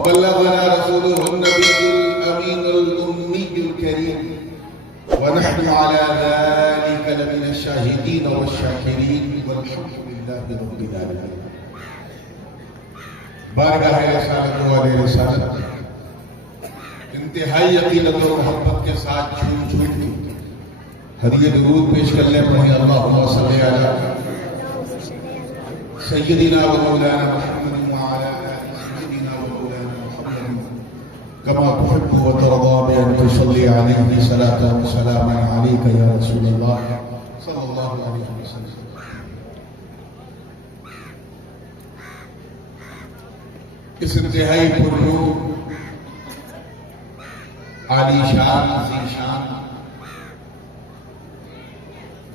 وبلغنا رسوله النبي الأمين الأمي الكريم ونحن على ذلك لمن الشاهدين والشاكرين والحمد لله رب العالمين. بارگاہ رسالت والے رسالت انتہائی عقیدت و محبت کے ساتھ چھوٹ کے ہدیہ درود پیش کرنے پڑھیں. اللہم صلی علی سیدنا و مولانا محمد وعلی آل سیدنا و مولانا محمد كما تحب وترضى بأن تصلي عليه صلاة وسلاما عليك يا رسول الله صلى الله عليه وسلم. اس انتہائی پرنور عالی شان ذی شان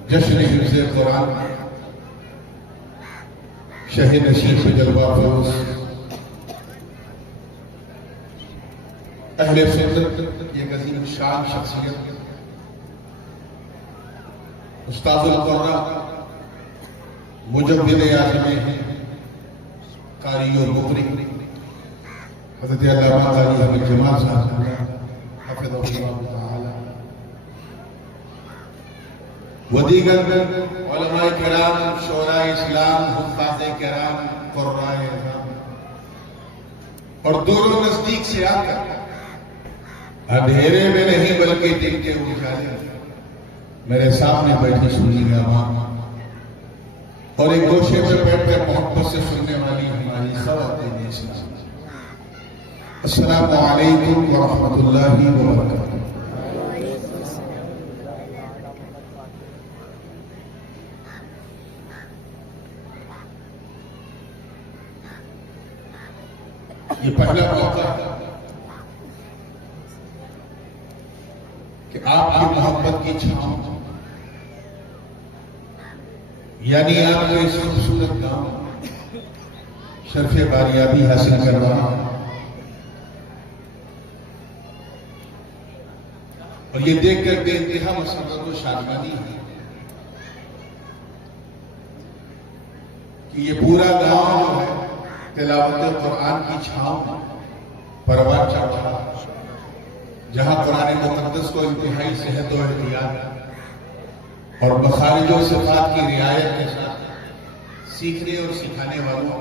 جشن حفظ قرآن شہ نشیب جلوہ فروز اہل سنت ایک عظیم شان شخصیت استاد القرآن مجود اعظم قاری و مقری حضرت علامہ قاری حمید جمال صاحب حفظہ اللہ تعالی و دیگر علماء کرام شعراء اسلام حفاظ کرام قراء اعظام اور دونوں نزدیک سے آ کر اندھیرے میں نہیں بلکہ دن کے اجالے میرے سامنے بیٹھی سنی ماں اور ایک گوشے میں بیٹھ کر محبت سے سننے والی ہماری خواتین اسلام. السلام علیکم ورحمۃ اللہ وبرکاتہ. یہ پہلا موقع ہے کہ آپ کی محبت کی چھاؤں یعنی آپ کو اس خوبصورت گاؤں شرف باریابی حاصل کروانا اور یہ دیکھ کر بے انتہا مسرت و شادمانی ہے کہ یہ پورا گاؤں جو ہے تلاوت قرآن کی چھاؤں پروان چڑھ رہا ہے جہاں قرآن مقدس کو انتہائی صحت و احتیاط اور مخارج و صفات کی رعایت کے ساتھ سیکھنے اور سکھانے والوں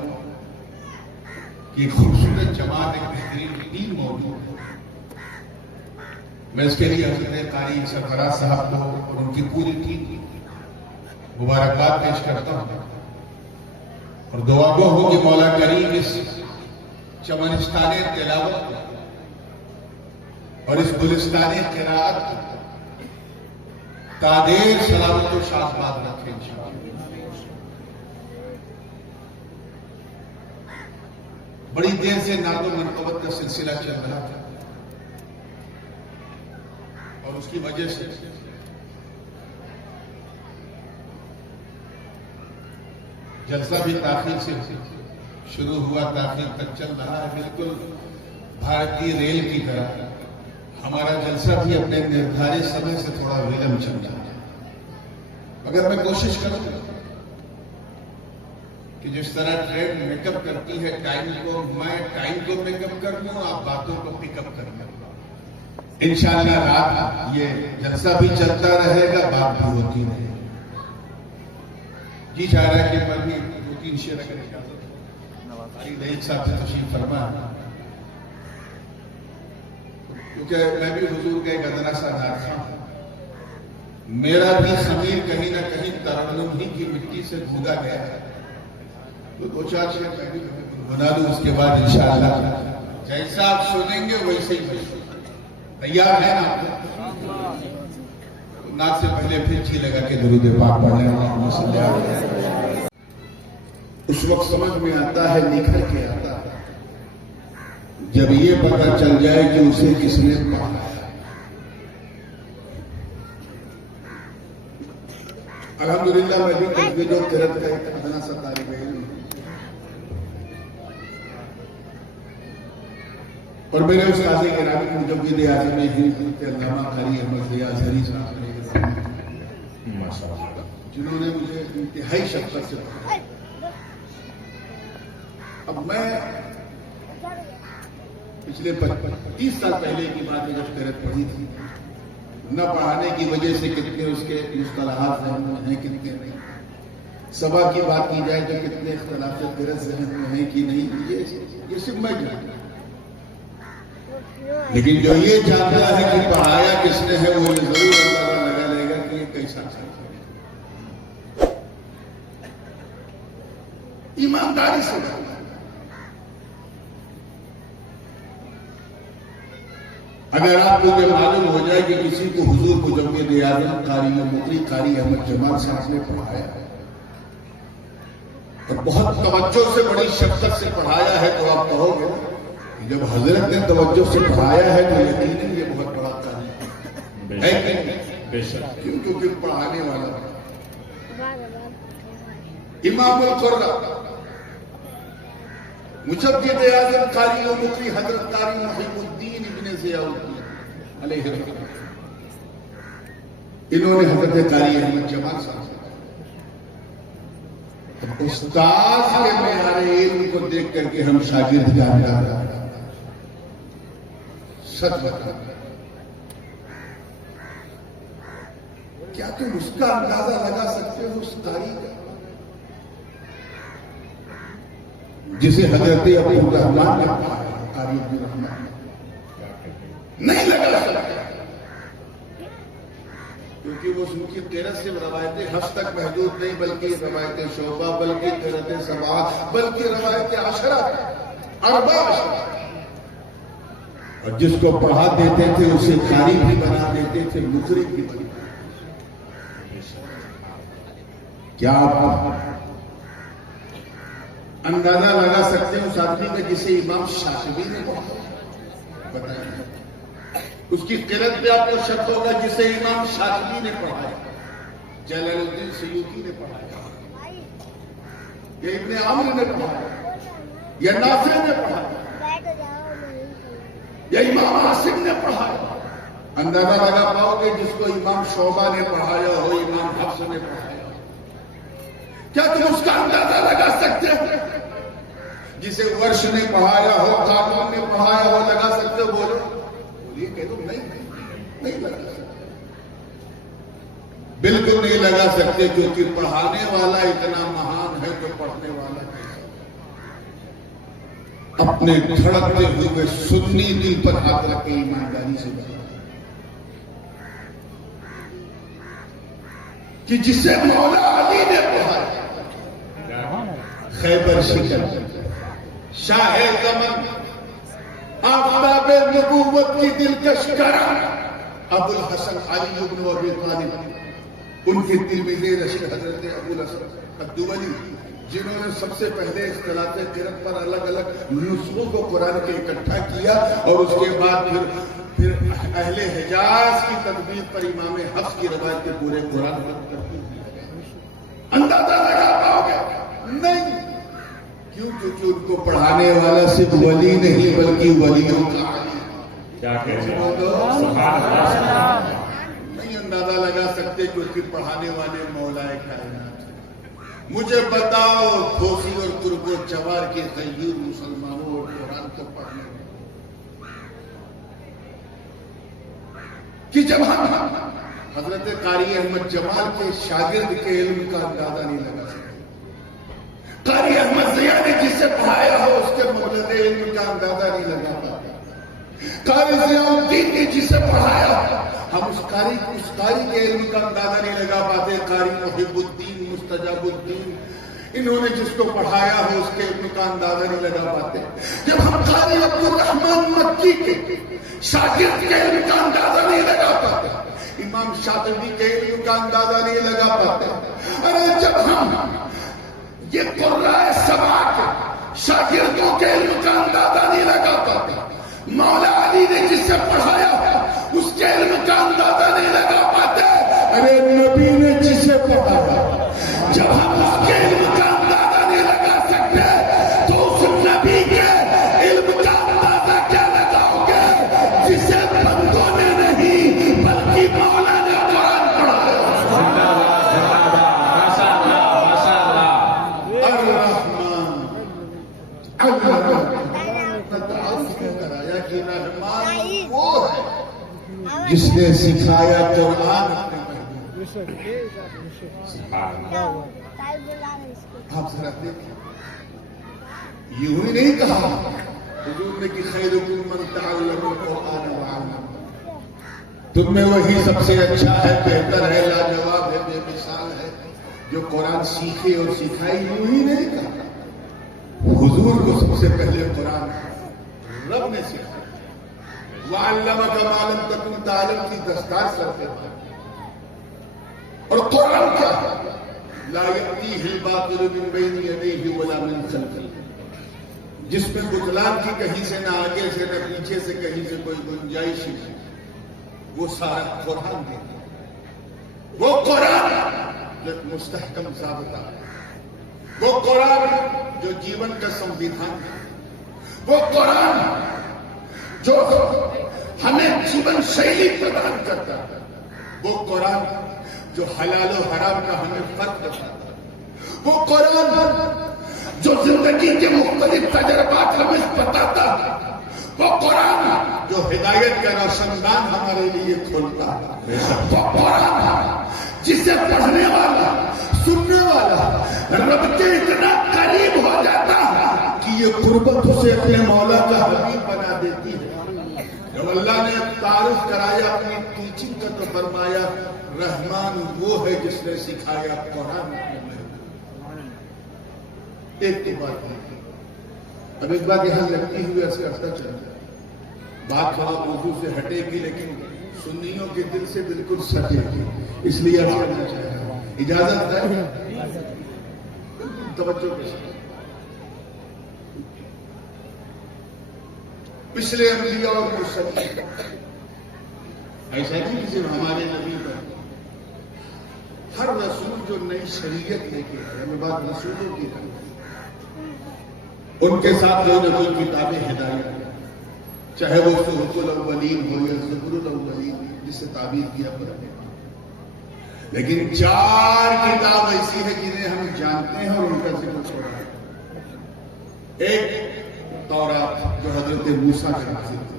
کی خوبصورت جماعت ایک بہترین ٹیم موجود ہے. میں اس کے لیے حضرت قاری سرفراز صاحب کو اور ان کی پوری ٹیم مبارکباد پیش کرتا ہوں اور دعا گو ہوں کہ مولا کریم اس چمنستان تلاوت اور اس گلستان قرائت تادیر سلامت و شادباد رکھے انشاءاللہ. بڑی دیر سے نعت و منقبت کا سلسلہ چل رہا تھا اور اس کی وجہ سے جلسہ بھی تاخیر سے شروع ہوا تاخیر تک چل رہا ہے. بالکل بھارتی ریل کی طرح ہمارا جلسہ بھی اپنے نردھارت سمے سے تھوڑا ولم چل رہا ہے. اگر میں کوشش کروں کہ جس طرح ٹرین میک اپ کرتی ہے ٹائم کو، میں ٹائم کو میک اپ کر لوں، آپ باتوں کو پک اپ کر لیں. انشاءاللہ رات یہ جلسہ بھی چلتا رہے گا، بات بھی ہوتی رہے گی. جی چاہ رہا ہے کہ میں بھی 2-3 شعر اگر اجازت ایک صاحب سے تشریف فرما کیونکہ میں بھی حضور کا ایک ادنا سا نعت تھا. میرا بھی خمیر کہیں نہ کہیں ترنم ہی کی مٹی سے بھوگا گیا ہے، تو 2-4 شعر میں بھی بنا لوں. اس کے بعد انشاءاللہ جیسا آپ سنیں گے ویسے ہی تیار ہے نا؟ نعت سے پہلے پھر جی لگا کے درود پاک پڑھیں. اس وقت سمجھ میں آتا ہے نکھر کے آتا ہے جب یہ پتہ چل جائے کہ اسے کس نے پڑھا. الحمدللہ میں بھی تجوید و قرأت کا ایک ادنا سا طالب علم اور میرے استاد گرامی مجود اعظم ہند علامہ قاری احمد ریاض حری صاحب جنہوں نے مجھے انتہائی شفقت سے پڑھایا. اب میں پچھلے 30 سال پہلے کی بات ہے جب قرت پڑھی تھی، نہ پڑھانے کی وجہ سے کتنے اس کے مصطلحات ذہن میں ہیں، کتنے نہیں، سبا کی بات کی جائے تو کتنے اختلاف قرت ذہن میں ہیں کہ نہیں، یہ صرف میں جانتا ہوں۔ لیکن جو یہ جانتا ہے کہ پڑھایا کس نے ہے، وہ یہ ضرور اندازہ لگا لے گا کہ یہ کیسا ہے۔ ایمانداری سے اگر آپ کو یہ معلوم ہو جائے کہ کسی کو حضور مجمد اعظم قاری مقری قاری احمد جمال صاحب نے پڑھایا اور بہت توجہ سے بڑی شفقت سے پڑھایا ہے، تو آپ کہو گے جب حضرت نے توجہ سے پڑھایا ہے تو یقیناً یہ بہت بڑا قاری ہے کہ بے شک، کیونکہ پڑھانے والا امام القرہ مجدد اعظم قاری و مفتی حضرت قاری محب الدین ابن ضیاء الدین علیہ الرحمۃ، انہوں نے حضرت قاری احمد جمال صاحب استاد کے معیار علم کو دیکھ کر کے ہم شاگرد کا اندازہ سچ بتا، کیا تم اس کا اندازہ لگا سکتے ہو اس قاری کا جسے حضرت ابو الرحمن نے پڑھایا؟ قاری ابو الرحمن نہیں لگا سکتے، کیونکہ وہ ان کی قرت سے روایتیں حفظ تک محدود نہیں، بلکہ روایتیں شعبہ، بلکہ قرت سبع، بلکہ روایتیں عشرہ، اربع عشرہ، اور جس کو پڑھا دیتے تھے اسے قاری بھی بنا دیتے تھے، مقری بھی بنا دیتے تھے۔ کیا آپ اندازہ لگا سکتے ہیں اس آدمی کا جسے امام شاطبی نے پڑھا؟ بتائیں، اس کی قرت پہ آپ کو شک ہوگا جسے امام شاطبی نے پڑھایا، جلال الدین سیوطی نے پڑھایا، یا ابن عمرو نے پڑھایا، یا نافع نے پڑھایا، یا امام عاصم نے پڑھایا۔ اندازہ لگا پاؤ گے جس کو امام شعبہ نے پڑھایا ہو، امام حفص نے پڑھایا؟ کیا تم اس کا اندازہ لگا سکتے ہو؟ جسے ورش نے پڑھایا ہو، قانون نے پڑھایا ہو، لگا سکتے ہو؟ بولو، بولیے کہ تم نہیں لگا سکتے، بالکل نہیں لگا سکتے، کیونکہ پڑھانے والا اتنا مہان ہے تو پڑھنے والا اپنے دھڑکتے ہوئے سنی دل پر ہاتھ رکھ کے ایمانداری سے بتا کہ جسے مولا علی نے پڑھایا، خیبر شکر، شاہ زمن، آفتاب نبوت کی دلکش کرم، ابو الحسن علی بن ابی طالب، ان کے تلمیذ رشید حضرت ابو الحسن الدولی، جنہوں نے سب سے پہلے اختلاف قرت پر الگ الگ نسخوں کو قرآن کے اکٹھا کیا، اور اس کے بعد پھر اہل حجاز کی تدبیر پر امام حفص کی روایت کے پورے قرآن پر ترتیب دیا گیا۔ اندازہ لگا پاؤ گے؟ نہیں، کیوں؟ کیونکہ ان کو پڑھانے والا صرف ولی نہیں بلکہ ولیوں کا علی۔ کیا کہتے ہیں؟ نہیں اندازہ لگا سکتے کیونکہ پڑھانے والے مولا کائنات ہیں۔ مجھے بتاؤ، کھوسی اور ترک و چوار کے غیور مسلمانوں اور قرآن کو پڑھنے کہ جب ہم حضرت قاری احمد جمال کے شاگرد کے علم کا اندازہ نہیں لگا سکتے، قاری احمد ضیاء نے جسے پڑھایا ہو اس کے مولد علم کا اندازہ نہیں لگا پاتا، قاری ضیاء الدین نے جسے پڑھایا ہم اس قاری کے علم کا اندازہ نہیں لگا پاتے، قاری محب الدین، مستجاب الدین، انہوں نے جس کو پڑھایا ہو اس کے علم کا اندازہ نہیں لگا پاتے۔ جب ہم قاری عبد الرحمن مکی کے شاگرد کے علم کا اندازہ نہیں لگا پاتے، امام شاطبی کے علم کا اندازہ نہیں لگا پاتے، ارے جب ہم یہ قرائے سبع کے شاگردوں کے علم کا اندازہ نہیں لگا پاتے، مولا علی نے جسے پڑھایا اس کے علم کا اندازہ نہیں لگا پاتے، ارے نبی نے جسے پڑھایا جب ہم اس کے علم کا اندازہ نہیں لگا سکتے تو اس نبی کے علم کا اندازہ کیا لگاؤ گے جسے بندوں نے نہیں بلکہ مولا نے قرآن پڑھایا۔ الرحمن تعارف کیوں کرایا کہ رحمان وہ ہے جس نے سکھایا قرآن اپنے محبوب. آپ ذرا دیکھیں، یوں ہی نہیں کہا حضور نے کہ خیرکم من تعلم القرآن وعلمہ، تم میں وہی سب سے اچھا ہے، بہتر ہے، لاجواب ہے، بے مثال ہے جو قرآن سیکھے اور سکھائے. یوں ہی نہیں کہا، حضور کو سب سے پہلے قرآن رب نے سکھایا. وَعَلَّمَكَ مَا لَمْ تَكُنْ تَعْلَمْ کی دستار سر پہ. اور قرآن کیا ہے؟ لا يأتيه الباطل من بين يديه ولا من خلفه، جس میں بطلان کی کہیں سے نہ آگے سے نہ پیچھے سے کہیں سے کوئی گنجائش نہیں. وہ سارا قرآن ہے. وہ قرآن ایک مستحکم ضابطہ ہے. وہ قرآن جو جیون کا سمویدھان ہے. وہ قرآن جو ہمیں جیون شیلی پردان کرتا ہے. وہ قرآن جو حلال و حرام کا ہمیں فرق بتاتا ہے. وہ قرآن جو زندگی کے مختلف تجربات ہمیں بتاتا ہے. وہ قرآن جو ہدایت کا روشندان ہمارے لیے کھولتا ہے. وہ قرآن جسے پڑھنے والا سننے والا رب کے اتنا قریب ہو جاتا ہے کہ یہ قربت اسے اپنے مولا کا حبیب بنا دیتی ہے. جب اللہ نے تعارف کرایا اپنی ٹیچنگ کا تو فرمایا رحمان وہ ہے جس نے سکھایا قرآن. ایک کی بات ہے. اب ایک بات یہاں لگتی ہوئی ایسے کرتا چلا بات تھوڑا موضوع سے ہٹے گی لیکن سنیوں کے دل سے بالکل سٹے گی، اس لیے آپ کرنا چاہ رہا ہوں. اجازت ہے؟ توجہ کے ساتھ. پچھلے انبیاء اور مرسلین ایسا نہیں کہ صرف ہمارے نبی پر، ہر رسول جو نئی شریعت لے کے ہے، ہمیں بات رسولوں کی ہے، ان کے ساتھ جو نہ کوئی کتابیں ہدایت ہے، چاہے وہ صحف الاولین ہو یا زبور الاولین جس سے تعبیر کیا کرتے ہیں. لیکن 4 کتاب ایسی ہے جنہیں ہم جانتے ہیں اور ان کا ذکر چھوڑا ہے. ایک تورات جو حضرت موسیٰ کا نازل تھی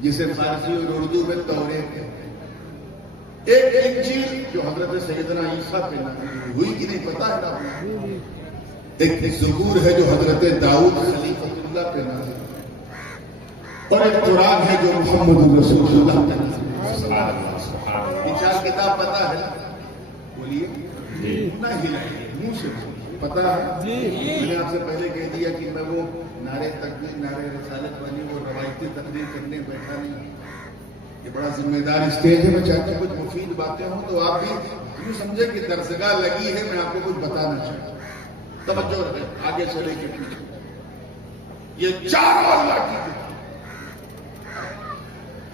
جسے فارسی اور اردو میں توریت کہتے ہیں. ایک انجیل جو حضرت سیدنا عیسیٰ پہ نازل ہوئی کہ نہیں پتہ ہے نا. ایک زبور ہے جو حضرت داؤد خلیفۃ اللہ پہ نازل ہے. اور ایک قرآن ہے جو محمد رسول اللہ پہ نازل ہے. یہ 4 کتاب پتہ ہے؟ بولیے. نہ ہلائیے منہ سے پتہ ہے. میں نے آپ سے پہلے کہہ دیا کہ میں وہ نعرے تکبیر نعرے رسالت والی وہ روایتی تقریر کرنے بیٹھا نہیں. یہ بڑا ذمہ دار اسٹیج ہے. میں چاہتا ہوں کچھ مفید باتیں ہوں تو آپ بھی یوں سمجھے کہ درسگاہ لگی ہے، میں آپ کو کچھ بتانا چاہتا ہوں. توجہ رکھیں آگے سے لے کے پیچھے. یہ 4 اللہ کی کتاب.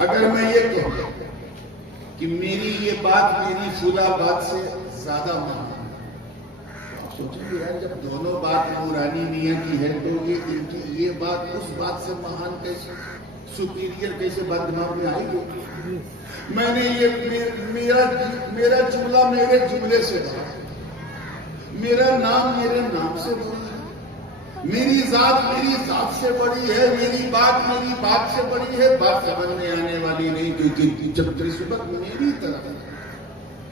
اگر میں یہ کہوں کہ میری یہ بات میری فلاں بات سے زیادہ مہان، سوچیں گے یار جب دونوں بات نورانی میاں کی ہے تو یہ ان کی یہ بات اس بات سے مہان کیسے، سپیریئر کیسے بات دماغ میں آئی ہوگی. میں نے یہ میرا جملہ میرے جملے سے بڑا، میرا نام میرے نام سے بڑا، میری ذات میری ذات سے بڑی ہے، میری بات سے بڑی ہے. بات سمجھ میں آنے والی نہیں کیونکہ جب نسبت میری طرف ہے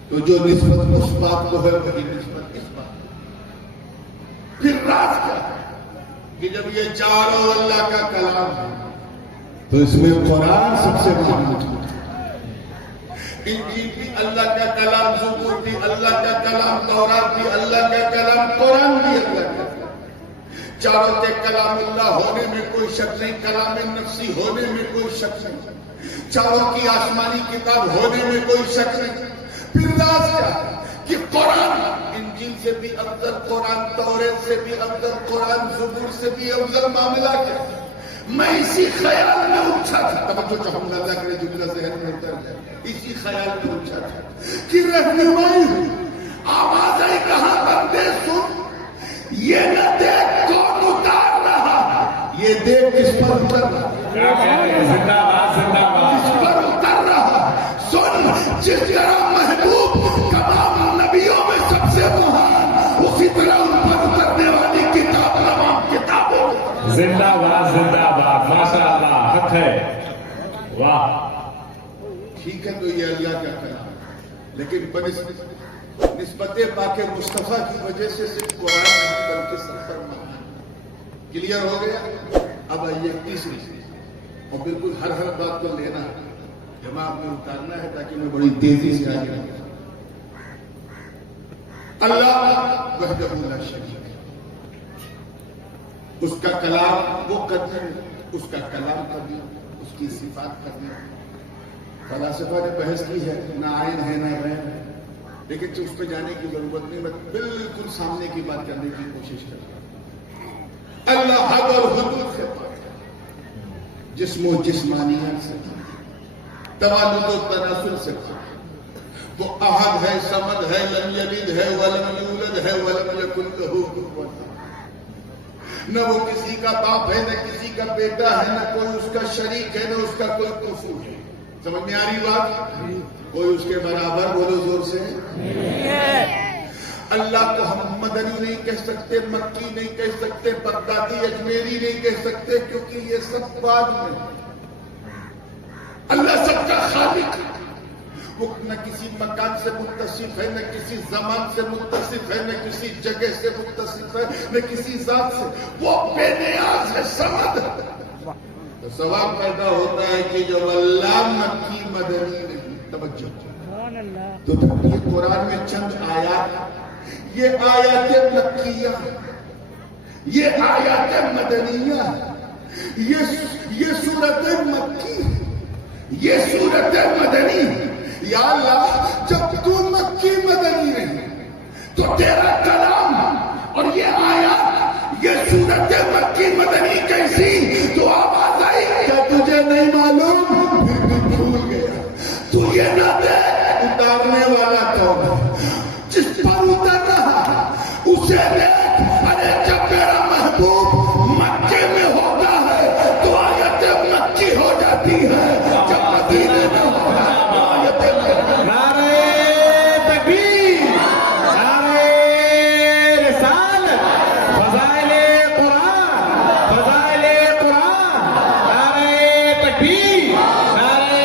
تو جو نسبت اس بات کو ہے وہی نسبت اس بات. پھر راز کیا ہے کہ جب یہ 4 اللہ کا کلام ہے تو اس میں قرآن سب سے مہم ہے. انجیل بھی اللہ کا کلام، زبور بھی اللہ کا کلام، تورات بھی اللہ کا کلام، قرآن بھی اللہ کا کلام. 4 کے کلام اللہ ہونے میں کوئی شک نہیں، کلام نفسی ہونے میں کوئی شک نہیں، 4 کی آسمانی کتاب ہونے میں کوئی شک نہیں. پھر راز کیا ہے کہ قرآن انجیل سے بھی افضل، قرآن توریت سے بھی افضل، قرآن زبور سے بھی افضل معاملہ کیا. میں اسی خیال میں اٹھا تھا، توجہ چاہوں گا اللہ کے جملہ ذہن میں اتر جائے. اسی خیال میں اٹھا تھا کہ رہنمائی آوازیں کہاں بندے سن، یہ نہ دیکھ کون اتار رہا، یہ دیکھ کس پر اتر رہا، کس پر اتر رہا. سن جس طرح محبوب تمام نبیوں میں سب سے مہان، اسی طرح ان پر اترنے والی کتاب تمام کتابوں میں زندہ باد ماشاء اللہ، حق ہے، واہ. ٹھیک ہے تو یہ اللہ کا کلام ہے، لیکن نسبت پاک مصطفیٰ کی وجہ سے صرف قرآن نہیں بلکہ 70 معنی کلیئر ہو گیا. اب آئیے تیسری چیز، اور بالکل ہر بات کو لینا ہے، دماغ میں اتارنا ہے تاکہ میں بڑی تیزی سے آگے بڑھوں. اللہ وحدہ لا شریک، اس کا کلام وہ قدیم، اس کا کلام قدیم، اس کی صفات قدیم. فلاسفہ نے بحث کی ہے، نہ عین ہے نہ غیر ہے، لیکن اس پہ جانے کی ضرورت نہیں. میں بالکل سامنے کی بات کرنے کی کوشش کرتا ہوں. اللہ حد اور حدود سے پاک ہے، جسم و جسمانیت سے، توالد و تناسل سے پاک ہے. وہ احد ہے، صمد ہے، لم یلد ہے ولم یولد ہے ولم یکن لہ کفوا احد. نہ وہ کسی کا باپ ہے، نہ کسی کا بیٹا ہے، نہ کوئی اس کا شریک ہے، نہ اس کا کوئی کفو ہے. سمجھ میں آ رہی بات؟ کوئی اس کے برابر، بولو زور سے. اللہ کو ہم مدنی نہیں کہہ سکتے، مکی نہیں کہہ سکتے، بغدادی اجمیری نہیں کہہ سکتے، کیونکہ یہ سب بعد میں. اللہ سب کا خالق ہے، وہ نہ کسی مکان سے متصف ہے، نہ کسی زمان سے متصف ہے، نہ کسی جگہ سے متصف ہے، نہ کسی ذات سے. وہ بے نیاز ہے، صمد ہے. تو سوال پیدا ہوتا ہے کہ جب اللہ مکی مدنی نہیں، توجہ تو یہ قرآن میں چند آیات، یہ آیات مکیہ، یہ آیات مدنیہ، یہ سورت مکی، یہ سورت مدنی. یا اللہ جب تو مکی مدنی نہیں تو تیرا کلام اور یہ آیات، یہ سورت مکی مدنی کیسی؟ تو آواز آئی کیا تجھے نہیں معلوم؟ پھر تو بھول گیا. تو یہ نہ دیکھ اتارنے والا کون ہے، جس پر اتر رہا اسے دیکھ. ارے جب میرا محبوب مکے میں ہوتا ہے تو آیت مکی ہو جاتی ہے، جب مدینے میں ہوتا ہے تو آیت مکی. نعرہ تکبیر، نعرہ رسالت، فضائل قرآن، فضائل قرآن، نعرہ تکبیر، نعرہ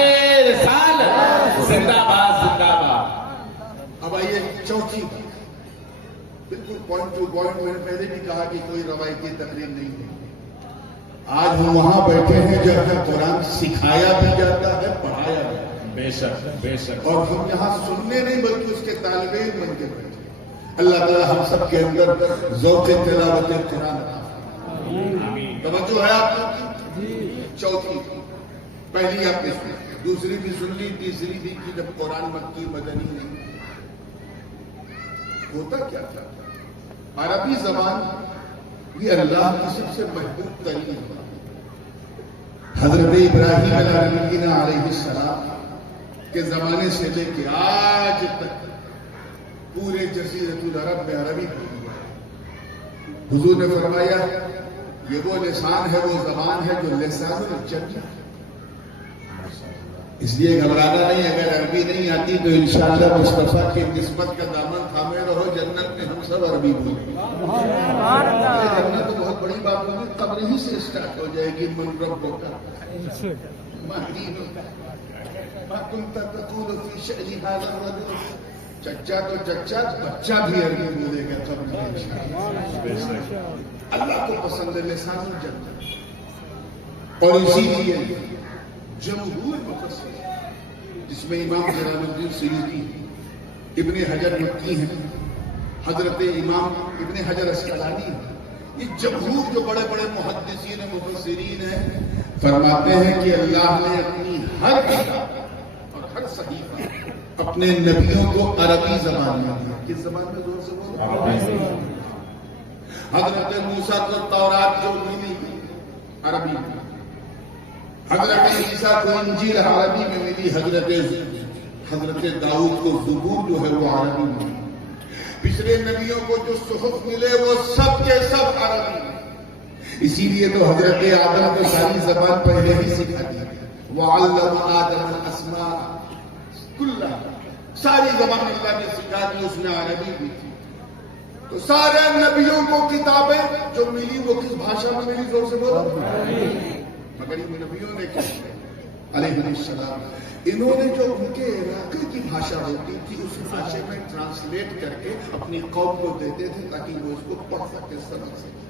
رسالت، زندہ باد زندہ باد. اب آئیے چوتھی بات، بالکل پوائنٹ ٹو پوائنٹ. میں نے پہلے بھی کہا کہ کوئی روایتی تقریر نہیں ہے. آج ہم وہاں بیٹھے ہیں جہاں قرآن سکھایا بھی جاتا ہے، پڑھایا بھی جاتا ہے. بے شک بے شک. اور ہم یہاں سننے نہیں بلکہ اس کے طالب علم بن کے بیٹھے. اللہ تعالیٰ ہم سب کے اندر ذوق تلاوت قرآن عطا فرمائے. توجہ ہے آپ کی؟ چوتھی، پہلی آپ نے سنی، دوسری بھی سن لی، تیسری بھی کہ جب قرآن مکی مدنی نہیں ہوتا کیا تھا؟ عربی زبان یہ اللہ کی سب سے محبوب ترین زبان. حضرت ابراہیم علیہ السلام کے زمانے سے لے کے آج تک پورے جزیرۃ العرب میں عربی بولی ہے. حضور نے فرمایا یہ وہ لسان ہے، وہ زبان ہے جو لسان الجنہ. اس لیے گھبرانا نہیں، اگر عربی نہیں آتی تو انشاءاللہ مصطفیٰ کی نسبت کا دامن تھامے رہو. جنت میں ہم سب عربی بولیں گے. جنت تو بہت بڑی بات ہوگی، قبر ہی سے اسٹارٹ ہو جائے گی. من ربک ما دینک ما کنت تقول فی شأن ھذا الرجل. چچا تو چچا، بچہ بھی عربی بولے گا قبر میں انشاءاللہ. اللہ کو پسند ہے لسان الجنہ. اور اسی لیے جمہور مفسر جس میں امام جلال الدین سیوطی، ابن حجر مکی ہیں، حضرت امام ابن حجر اسقلانی ہیں، یہ جمہور جو بڑے بڑے محدثین مفسرین ہیں، فرماتے ہیں کہ اللہ نے اپنی ہر کتاب اور ہر صحیفہ اپنے نبیوں کو عربی زبان میں دیا. کس زبان میں؟ زور سے بولو. حضرت موسیٰ کو تورات جو ملی عربی میں، حضرت عیسیٰ کو انجیل عربی میں ملی، حضرت داؤد کو زبور جو ہے وہ عربی میں. پچھلے نبیوں کو جو صحف ملے وہ سب کے سب عربی میں. اسی لیے تو حضرت آدم کو ساری زبان پہلے ہی سکھا دی. وَعَلَّمَ آدَمَ الْأَسْمَاءَ كُلَّهَا، ساری زبان اللہ نے سکھا دی، اس میں عربی بھی تھی. تو سارے نبیوں کو کتابیں جو ملی وہ کس بھاشا میں ملی؟ زور سے بولو. مگر ان نبیوں نے کیا علیہ السلام، انہوں نے جو ان کے علاقے کی بھاشا ہوتی تھی اس بھاشے میں ٹرانسلیٹ کر کے اپنی قوم کو دیتے تھے تاکہ وہ اس کو پڑھ سکے، سمجھ سکے.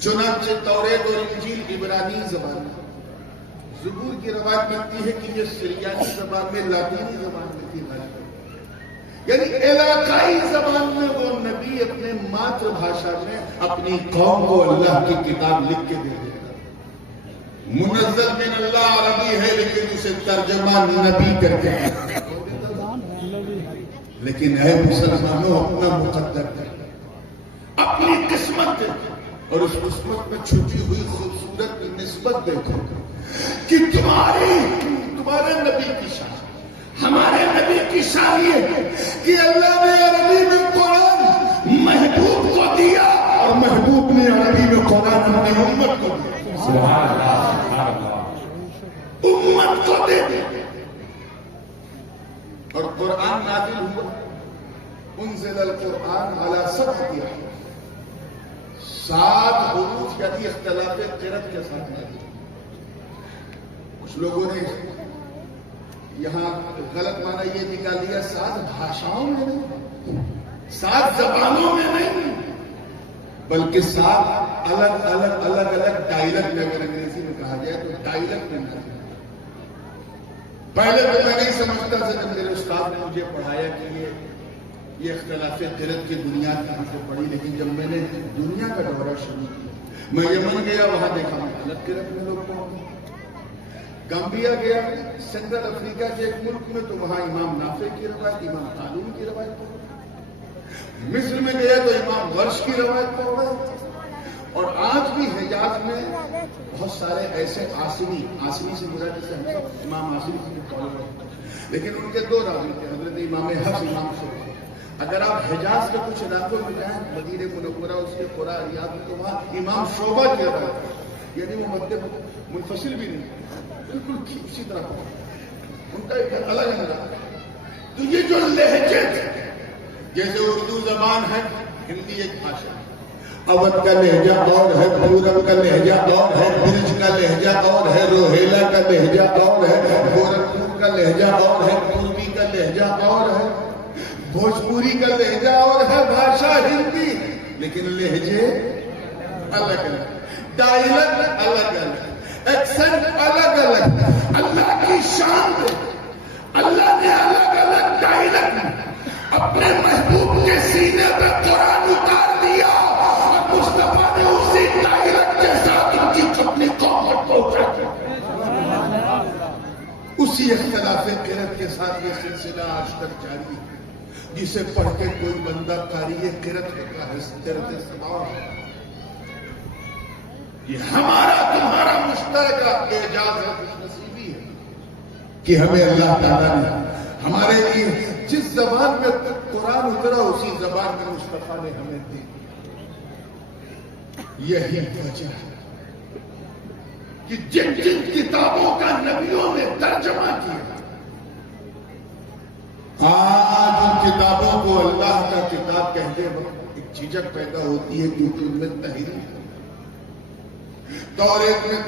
چنانچہ توریت اور انجیل عبرانی زبان میں، زبور کی روایت ملتی ہے کہ یہ سریانی زبان میں، لاطینی زبان میں تھی. یعنی علاقائی زبان میں وہ نبی اپنے ماتر بھاشا میں اپنی قوم کو اللہ کی کتاب لکھ کے دے دے گا. منزل من اللہ عربی ہے لیکن اسے ترجمہ نبی کر کے. لیکن اے مسلمانوں، اپنا مقدر ہے، اپنی قسمت دیکھو اور اس قسمت میں چھپی ہوئی خوبصورت نسبت دیکھو کہ تمہارے نبی کی شان، ہمارے نبی کی شان یہ ہے کہ اللہ نے عربی میں قرآن محبوب کو دیا اور محبوب نے عربی میں قرآن اپنی امت کو دیا. سبحان اللہ، سبحان اللہ. امت کو دے دے. اور قرآن نازل ہوا، انزل القرآن علی 7 احرف، 7 حروف یعنی اختلاف قرأت کے ساتھ نازل. کچھ لوگوں نے یہاں غلط معنی یہ نکال دیا 7 بھاشاؤں میں نہیں، 7 زبانوں میں نہیں، بلکہ 7 الگ الگ ڈائلیکٹ میں. اگر انگریزی میں کہا جائے تو ڈائلیکٹ میں نہیں. پہلے تو میں نہیں سمجھتا تھا جب میرے استاد نے مجھے پڑھایا کہ یہ اختلاف قرأت کی بنیاد کہاں سے پڑھی. لیکن جب میں نے دنیا کا دورہ شروع کیا، میں یمن گیا، وہاں دیکھا الگ قرأت میں لوگ پڑھتے. گامبیا گیا، سینٹرل افریقہ کے ایک ملک میں، تو وہاں امام نافع کی روایت، امام قالون کی روایت پڑھ رہے. مصر میں گیا تو امام ورش کی روایت پڑھ رہے. اور آج بھی حجاز میں بہت سارے ایسے آسمی سے مراد جیسے امام آسمی کی فالو کرتے ہیں، لیکن ان کے 2 راوی تھے، حضرت امام حفص، امام شعبہ. اگر آپ حجاز کے کچھ علاقوں میں جائیں، مدینہ منورہ، اس کے قرآن ریاض میں، تو وہاں امام شعبہ کی روایت ہے. یعنی وہ مدد منفصل بھی نہیں، بالکل اسی طرح ان کا ایک الگ انداز. تو یہ جو لہجے تھے، جیسے اردو زبان ہے، ہندی ایک بھاشا ہے، اودھ کا لہجہ اور ہے، پورب کا لہجہ اور ہے، برج کا لہجہ اور ہے، روہیلا کا لہجہ اور ہے، گورکھپور کا لہجہ اور ہے، پوربی کا لہجہ اور ہے، بھوجپوری کا لہجہ اور ہے. بھاشا ہندی لیکن لہجے الگ الگ، ڈائلیکٹ الگ الگ، ایکسنٹ الگ الگ. اللہ کی شان ہے، اللہ نے الگ الگ ڈائلیکٹ اپنے محبوب کے سینے پہ قرآن اتار دیا اور مصطفیٰ نے اسی ڈائلیکٹ کے ساتھ ان کی اپنی قوم تک پہنچا دیا. اسی اختلاف قرأت کے ساتھ یہ سلسلہ آج تک جاری ہے، جسے پڑھ کے کوئی بندہ قاری قرأت ہوتا ہے. قرأت سماع یہ ہمارا تمہارا مشترکہ اعجاز ہے، خوش نصیبی ہے کہ ہمیں اللہ تعالیٰ نے ہمارے لیے جس زبان میں قرآن اترا اسی زبان میں مصطفیٰ نے ہمیں دی. یہی وجہ ہے کہ جن جن کتابوں کا نبیوں نے ترجمہ کیا، آج ان کتابوں کو اللہ کا کتاب کہتے وقت ایک جھجک پیدا ہوتی ہے کیونکہ ان میں تحریف ہے. توریت میں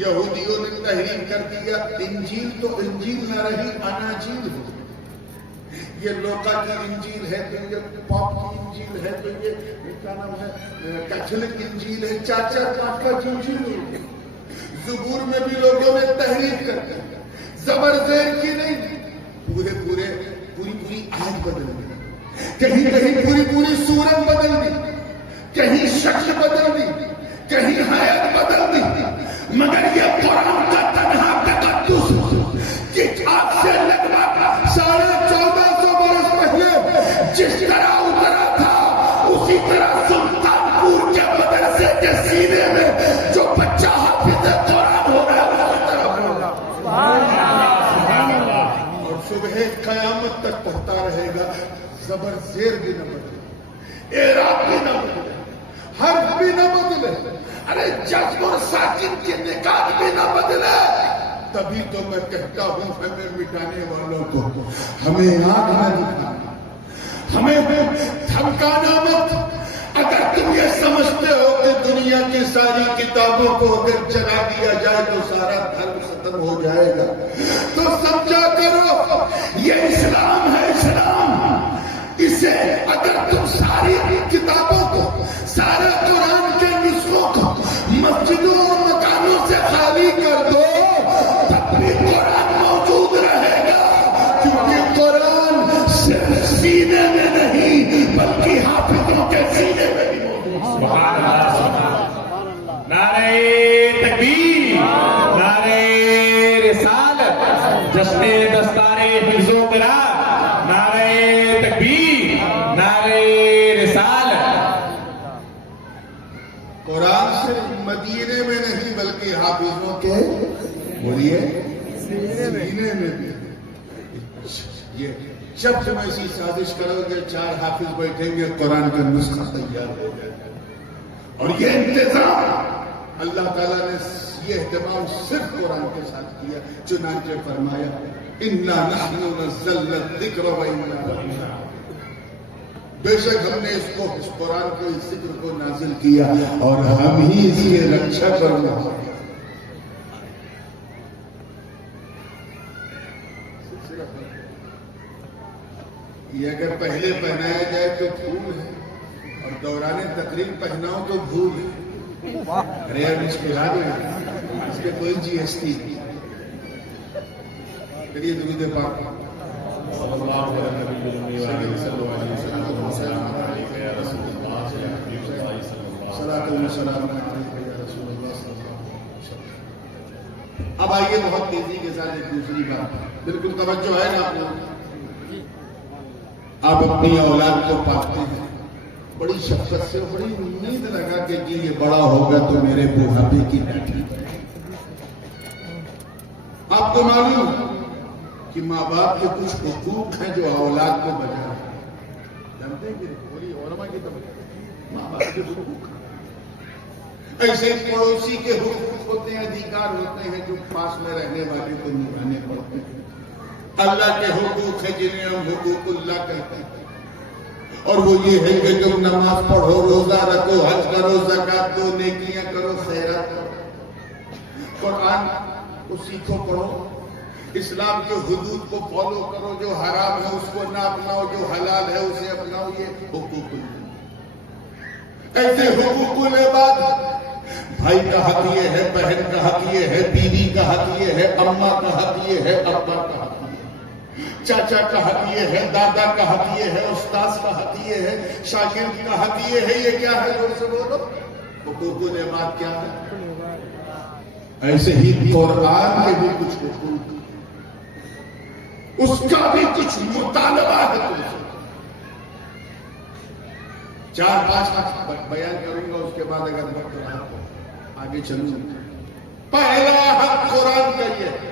یہودیوں نے تحریف کر دیا، انجیل تو انجیل نہ رہی، اناجیل ہو. یہ لوکا کی انجیل ہے، تو یہ پاپ کی انجیل ہے، تو یہ کیا نام ہے کیتھولک انجیل ہے. 4-4-5 انجیل ہو. زبور میں بھی لوگوں نے تحریف کر دی، زبر زیر کی نہیں، پوری آیت بدل دی، کہیں پوری سورت بدل دی، کہیں شکل بدل دی، کہیں حیات بدل دی. مگر یہ قرآن کا تنہا تقدس کہ آج سے لگ بھگ 1450 برس پہلے جس طرح اترا تھا اسی طرح سلطان پور کے مدرسے کے سینے میں جو بچہ حافظ قرآن ہو رہا ہے اس طرح ہوگا. اور صبح قیامت تک پڑھتا رہے گا. زبر زیر بھی نہ بدلے، اعراب بھی نہ بدلے، حرف بھی نہ بدلے، ارے جذب اور ساکن کے نکات بھی نہ بدلے. تبھی تو میں کہتا ہوں ہمیں مٹانے والوں کو ہمیں آنکھ نہ دکھانا، ہمیں دھمکانا مت. اگر تم یہ سمجھتے ہو کہ دنیا کی ساری کتابوں کو اگر جلا دیا جائے تو سارا دھرم ختم ہو جائے گا تو سمجھا کرو یہ اسلام ہے. اسلام اسے اگر تم ساری کتابوں کو سارے قرآن کے نسخوں کو مسجدوں اور مکانوں سے خالی کر دو تب بھی قرآن موجود رہے گا. کیونکہ قرآن صرف سینے میں نہیں بلکہ حافظوں کے سینے میں بھی موجود ہے. سبحان اللہ سبحان اللہ. نعرہ تکبیر، نعرہ رسالت، جشن دستار حفظ و قرات، نعرہ تکبیر، نعرہ رسالت. قرآن صرف مدینے میں نہیں بلکہ حافظوں کے بولیے سینے میں بھی. یہ جب تم ایسی سازش کرو گے 4 حافظ بیٹھیں گے قرآن کا نسخہ تیار ہو جائے گا. اور یہ انتظام اللہ تعالیٰ نے یہ اہتمام صرف قرآن کے ساتھ کیا. چنانچہ فرمایا اِنَّا نَحْنُ نَزَّلْنَا الذِّكْرَ وَإِنَّا لَهُ. بے شک ہم نے اس قرآن کو اس ذکر کو نازل کیا اور ہم ہی اس کی رکشا کرنا. یہ اگر پہلے پہنایا جائے تو پھول ہے اور دوران تقریر پہناؤ تو بھول ہے. ارے یار مشکلات ہے اس کے کوئی جی ایس ٹی نہیں. کریے درود پاک. صلی اللہ علیہ وسلم. اب آئیے بہت تیزی کے ساتھ ایک دوسری بات. بالکل توجہ ہے نا آپ لوگ. آپ اپنی اولاد کو پالتے ہیں بڑی شفقت سے، بڑی امید لگا کہ یہ بڑا ہوگا تو میرے بڑھاپے کی بیٹی. آپ کو معلوم کہ ماں باپ کے کچھ حقوق ہیں جو اولاد کو بجا ہے. جانتے ہیں کہ بولی علماء کی تو ماں باپ کے حقوق ایسے پڑوسی کے حقوق ہوتے ہیں، ادھیکار ہوتے ہیں جو پاس میں رہنے والے کو نبھانے پڑتے ہیں. اللہ کے حقوق ہیں جنہیں ہم حقوق اللہ کہتے ہیں اور وہ یہ ہے کہ تم نماز پڑھو، روزہ رکھو، حج کرو، زکات دو، نیکیاں کرو، خیرات کرو. قرآن کو سیکھو، پڑھو، اسلام کے حدود کو فالو کرو. جو حرام ہے اس کو نہ اپناؤ، جو حلال ہے اسے اپناؤ. یہ حقوق اللہ. ایسے حقوق العباد بھائی کا حق یہ ہے، بہن کا حق یہ ہے، بیوی کا حق یہ ہے، اماں کا حق یہ ہے، ابا کا حق یہ ہے، چاچا کا حق یہ ہے، دادا کا حق یہ ہے، استاذ کا حق یہ ہے، شاگرد کا حق یہ ہے. یہ کیا ہے؟ زور سے بولو. حقوق العباد کیا ہے؟ ایسے ہی قرآن کے بھی کچھ حقوق، اس کا بھی کچھ مطالبہ ہے تم سے. 4-5 بیان کروں گا، اس کے بعد اگر وقت رہا تو آگے چلوں. پہلا حق قرآن کا یہ ہے.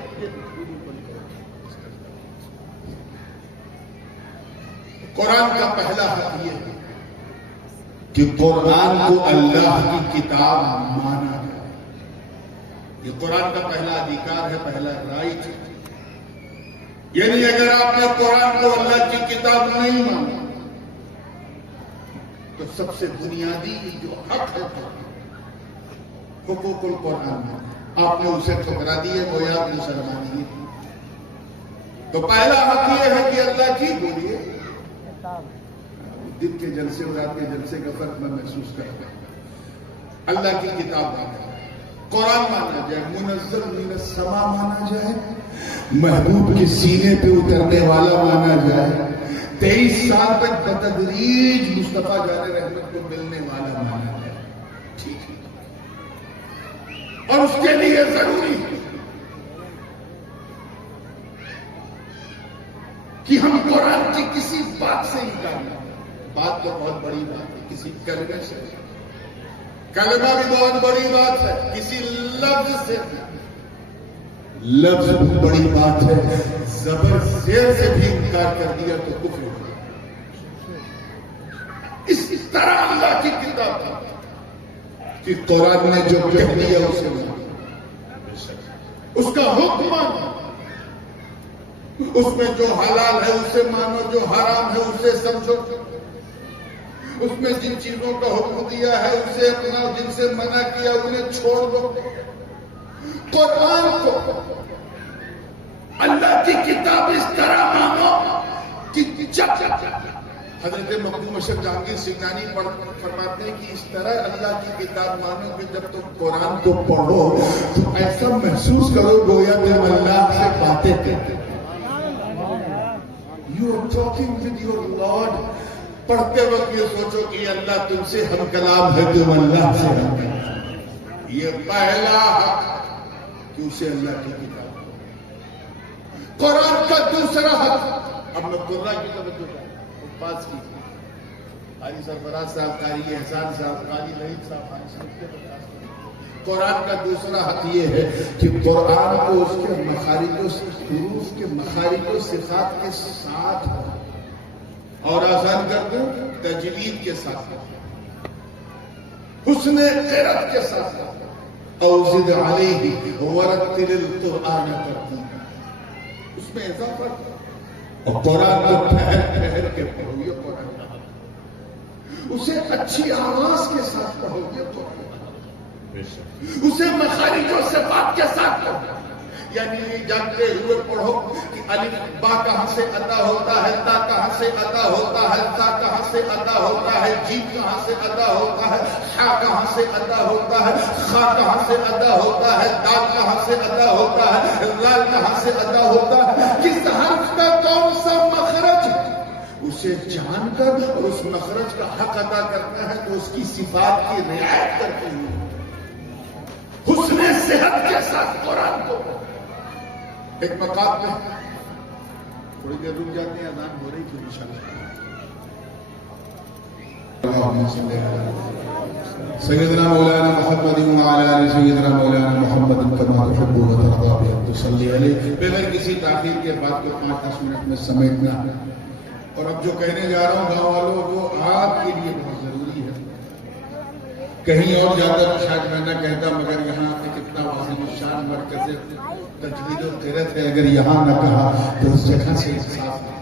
قرآن کا پہلا حق یہ ہے کہ قرآن کو اللہ کی کتاب مانا جائے. یہ قرآن کا پہلا ادھیکار ہے، پہلا رائٹ ہے. یعنی اگر آپ نے قرآن کو اللہ کی کتاب نہیں مانا تو سب سے بنیادی جو حق ہے حقوق القرآن میں آپ نے اسے ٹھکرا دیے، گویا مسلمانی. تو پہلا حق یہ ہے کہ اللہ کی بولیے. دن کے جلسے اور رات کے جلسے کا فرق میں محسوس کرتا ہوں. اللہ کی کتاب مانا جائے، قرآن مانا جائے، منزل من السماء مانا جائے، محبوب کے سینے پہ اترنے والا مانا جائے، 23 سال تک بتدریج مصطفیٰ جان رحمت کو ملنے والا مانا جائے. ٹھیک ہے. اور اس کے لیے ضروری ہے کہ ہم قرآن کی کسی بات سے انکار نہ کریں. بات تو بہت بڑی بات ہے، کسی کلمے سے. کلمہ بھی بہت بڑی بات ہے، کسی لفظ سے. لفظ بھی بڑی بات ہے، زبر زیر سے بھی انکار کر دیا تو کفر ہو گیا. اس طرح اللہ کی کتاب کہ قرآن نے جو کہہ دیا اسے اس کا حکم اس میں جو حلال ہے اسے مانو، جو حرام ہے اسے سمجھو، اس میں جن چیزوں کا حکم دیا ہے اسے اپنا، جن سے منع کیا انہیں چھوڑ دو۔ قرآن کو اللہ کی کتاب اس طرح مانو کہ جب حضرت مقبول مشرق جہانگیر سنگھانی فرماتے ہیں کہ اس طرح اللہ کی کتاب مانو کہ جب تم قرآن کو پڑھو تو ایسا محسوس کرو گویا تم اللہ سے باتیں کرتے۔ You are talking with your Lord۔ پڑھتے وقت یہ سوچو کہ اللہ تم سے ہم کلام ہے، تم اللہ سے ہم کلام۔ یہ پہلا حق کہ اسے اللہ کی کتاب۔ قرآن کا دوسرا حق، اب میں قرآن کی توجہ پاس کی قاری سرفراز صاحب، قاری احسان صاحب، قاری لہیب صاحب، قرآن کا دوسرا حق یہ ہے کہ قرآن کو اس کے مخارج و حروف کے مخارج و صفات کے ساتھ، اور آسان کر دوں تجوید کے ساتھ، حسن قرأت کے ساتھ، اوزد علیہ ورتل القرآن ترتیلا، اس میں اضافہ کر، اور قرآن کو ٹھہر ٹھہر کے پڑھو، یہ قرآن اسے اچھی آواز کے ساتھ پڑھو، یہ قرآن اسے مخارج و صفات کے ساتھ پڑھو، یعنی یہ جانتے ہوئے پڑھو کہ الف با کہاں سے ادا ہوتا ہے، تا کہاں سے ادا ہوتا ہے، تا کہاں سے ادا ہوتا ہے، جیم کہاں سے ادا ہوتا ہے، حا کہاں سے ادا ہوتا ہے، خا کہاں سے ادا ہوتا ہے، دال کہاں سے ادا ہوتا ہے، لال کہاں سے ادا ہوتا ہے، کس حرف کا کون سا مخرج، اسے جان کر اور اس مخرج کا حق ادا کرنا ہے تو اس کی صفات کی رعایت کرتے ہوئے حسن صحت کے ساتھ قرآن کو۔ ایک مقام میں تھوڑی دیر رک جاتے ہیں، اذان ہو رہی تھی انشاءاللہ۔ سیدنا مولانا محمد وعلی آل سیدنا مولانا محمد کما تحب و ترضى بأن تصلی علیہ۔ بغیر کسی تاخیر کے بعد کو 5-10 منٹ میں سمیٹنا، اور اب جو کہنے جا رہا ہوں گاؤں والوں وہ آپ کے لیے بہت ضروری ہے۔ کہیں اور جاتا تو شاید میں نہ کہتا، مگر یہاں ایک اتنا عظیم الشان مرکز تجوید و قرأت ہے، اگر یہاں نہ کہا تو اس جگہ سے انصاف ہے۔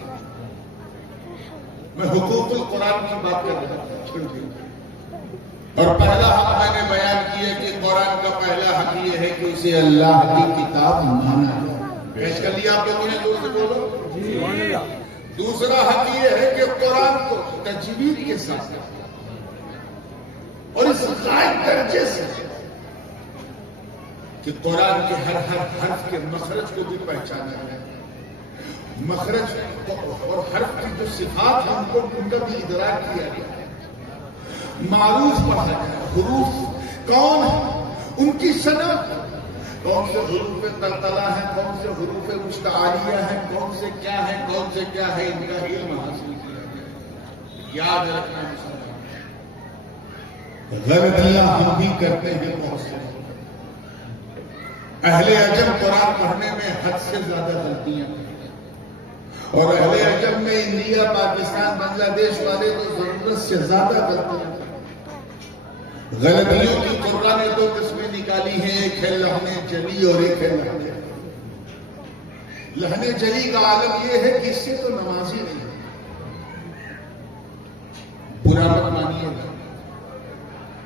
میں حقوق القرآن کی بات کر رہا تھا، اور پہلا حق میں نے بیان کیا کہ قرآن کا پہلا حق یہ ہے کہ اسے اللہ کی کتاب مانا جائے۔ پیش کر لیا آپ لوگوں نے، دور سے بولو۔ دوسرا حق یہ ہے کہ قرآن کو تجوید کے ساتھ اور اس غائب درجے سے کہ قرآن کے ہر حرف کے مخرج کو بھی پہچانا جائے، مخرج اور حرف کی جو صفات ہیں ان کا بھی ادراک کیا جائے، معروف پڑھا جائے، حروف کون ہیں ان کی شناخت، کون سے حروف قلقلہ ہیں، کون سے حروف مستعالیہ ہیں، کون سے کیا ہے، کون سے کیا ہے، ان کا علم حاصل کیا جائے۔ یاد رکھنا غلطیاں ہم بھی کرتے ہیں بہت سے، اہل عجم قرآن پڑھنے میں حد سے زیادہ غلطیاں، اور اہل عجم میں انڈیا، پاکستان، بنگلہ دیش والے تو ضرورت سے زیادہ غلطیاں۔ غلطیوں کی قرآن نے 2 قسمیں نکالی ہیں، ایک ہے لہن جلی اور ایک ہے لہن جلی۔ لہن جلی کا عالم یہ ہے کہ اس سے تو نمازی نہیں، برا مت مانیے گا،